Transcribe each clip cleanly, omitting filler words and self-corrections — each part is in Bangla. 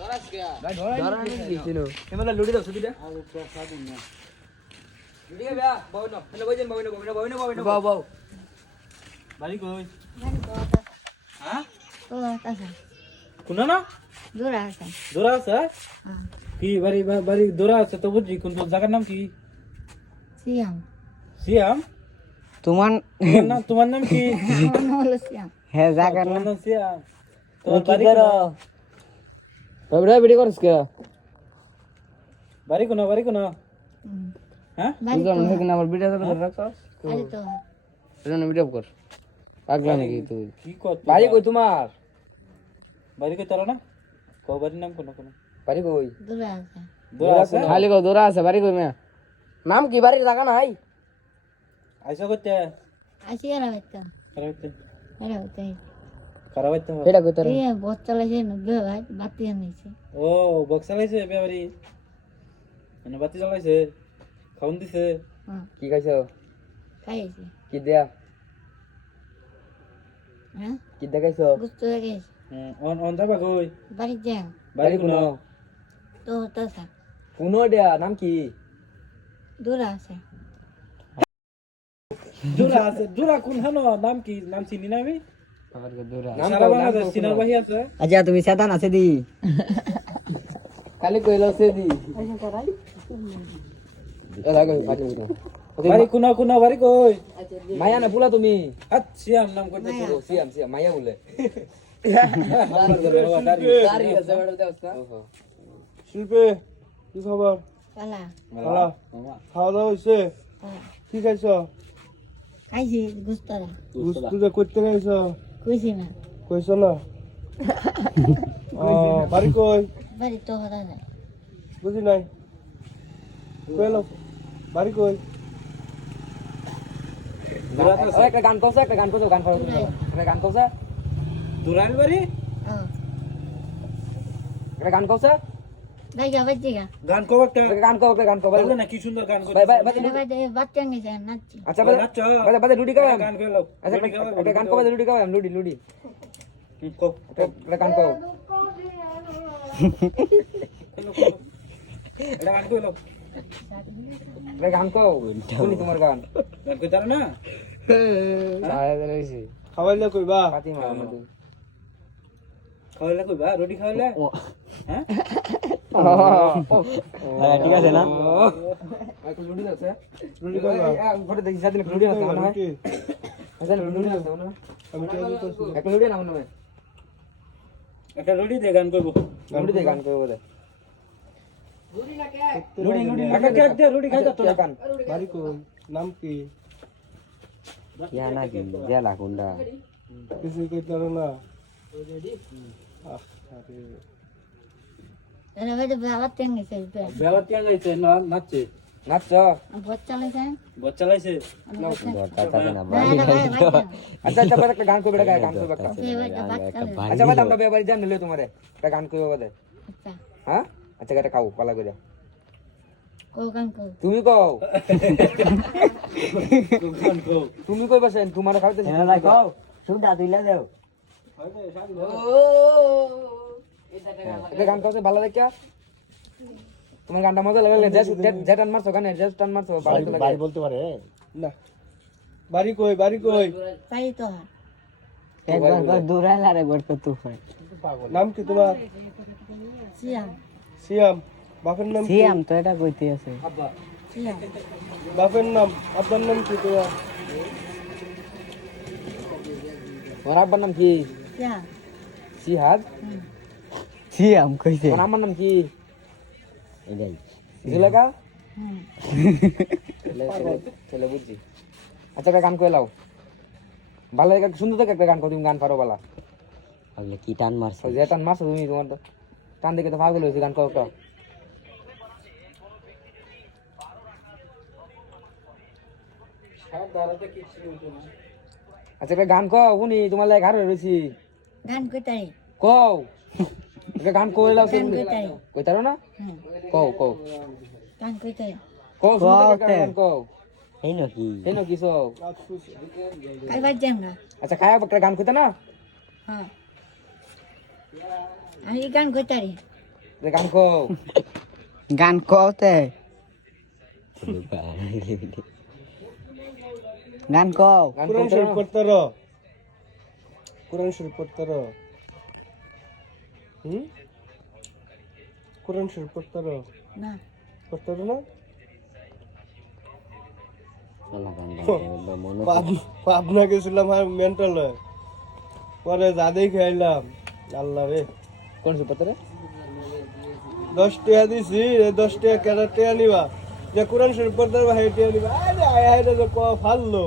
ভাই ধরা দিছিল এমলা লুডি দাও সুবিধা লুডি কে বেয়া বউনো হ্যালো বউনো বাউ বাড়ি কই হ্যাঁ ও তাসা কোনা না দূরা আছে কি বাড়ি দূরা আছে তো বুঝি কোন জায়গার নাম কি সিয়াম তোমার নাম কি হ্যাঁ জায়গার তোমার নাম নাম সিয়াম তোমার বাড়ি বাবরা ভিডিও করছ কে বাড়ি কোনা হ্যাঁ তুই তো মনে আমার ভিডিও করে রাখছস তুই ভিডিও কর পাগলা নাকি তুই কি কর বাড়ি কই তোমার বাড়ি কই তারা না কো বাড়ির নাম কোন বাড়ি কই দূরা আছে খালি কো দূরা আছে বাড়ি কই মিয়া নাম কি বাড়ির জায়গা নাই আইসা করতে খারাপ এটা কই তোর ও বক্স চালাইছে বেবারি মানে বাতি চালাইছে খাউন দিছে কি খাইছো কি দেয়া কি দেখাইছো অন যাবা কই বাড়ি কোন কোন দেয়া নাম কি জোড়া আছে জোড়া কোন হানো নাম কি নাম চিনি না আমি আবার কে দূরা সারা বাংলাদেশ চিনার বাহি আছে আচ্ছা তুমি শয়তান আছে দি খালি কইলো সে দি এলা কই বাড়ি কোন বাড়ি কই মায়া না পুলা তুমি সিয়াম নাম কইতে সিয়াম মায়া বলে শিল্পে কি খবর খাওয়া দাওয়া হয়েছে কি খাইছ গুস্তুটা করতে খাইছ কইছ না বাড়ি কই বুঝি নাই কইলো বাড়ি কই একটা গান কওছে গান কওছে দুরান বাড়ি একটা গান কওছে গান কো একটা গান কও বলে না কি সুন্দর গান কো আচ্ছা নাচো বাদে লুডি খাও গান কইলো আচ্ছা একটা গান কও লুডি খাও লুডি কো একটা গান কও এটা গান কইলো একটা গান কও শুনি তোমার গান গান কই তার না খাওয়াইলে কইবা ফাতিমা আমাদের খাওয়াইলা কইবা রুটি খাওয়াইলা হ্যাঁ ঠিক আছে না রুটি খাইবা ফটো দেখি সাথে লুডি না না কি আচ্ছা লুডি না না আমি কে দিতেছি একটা লুডি না না একটা রুটি দে গান কইবো লুডি দে গান কই বলে রুটি একটা কেক দে রুটি খাইতা তো গান বাড়ি কই নাম কি ইয়া না কি জেলা কোনটা কিছু কইতে পারো না বেলা তিয়াং গাইছে না নাচছে নাচ বচ্চা লাইছে আচ্ছা আচ্ছা একটা গান কই বেটা গান কই বেটা আচ্ছা বাদ আমরা বেবারি জান নিলে তোমারে একটা গান কই বাদে হ্যাঁ আচ্ছা এটা কাউ পালা কইরা তুমি কও গান কো তুমি কই বসেন তোমার খাইতে না কও সুদা তুইলা দাও এটা গান কইতে ভালো দেখা তোমার গানটা মজা লাগে যে টান মারছো গানে যে টান মারছো ভালো লাগে বাড়ি বলতে পারে না বাড়ি কই একবার কই দূরাইলা রে গড়তে তুই নাম কি তোমার সিয়াম বাপের নাম কি সিয়াম তো এটা কইতে আছে আব্বা বাপের নাম আপনার নাম কি তোমার তোমার আব্বার নাম কি সিহাদ সিয়াম কইছে তোমার আমার নাম কি এটাই জুলেখা ছেলে বুঝছি আচ্ছা একটা গান কই লাও ভালো একটা সুন্দর থেকে একটা গান কও তুমি গান পারো বালা তাহলে কি টান মারছো যে টান মারছো তুমি তোমার তো টান দেখে তো পাগল হইছে গান কও একটা আচ্ছা একটা গান কও উনি তোমার লাগে ঘর রইছি কও একটা গান কই লাও কই তারো না কও সুন্দর একটা গান কও এই নাকি সব আচ্ছা খায়া একটা গান কইতে না গান কও গান কওতে গান কও গান কোরআন কইতে শরীফ পড়তে র কোরআন শরীফ পড়তে র কোরআন শরীফ পড়তে র না পড়তে র না শালা গান মনে পাবনা গেছিলাম আর মেন্টাল হয়ে পরে যাদেই খাইলাম আল্লাহ রে কোন সে পত্রে 10 টাকা দিছি 10 টাকা কেনা টাকা নিবা যে কোরআন শরীফ পড়তে ভাই টাকা নিবা আরে আয় যে ক ফাললো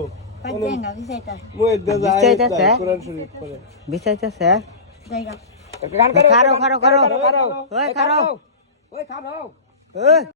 মুই দে যায় কোরআন শরীফ পড়ে বিচাইতেছে গান করো খারো খারো খারো খারো ওই খারো ওই খারো এই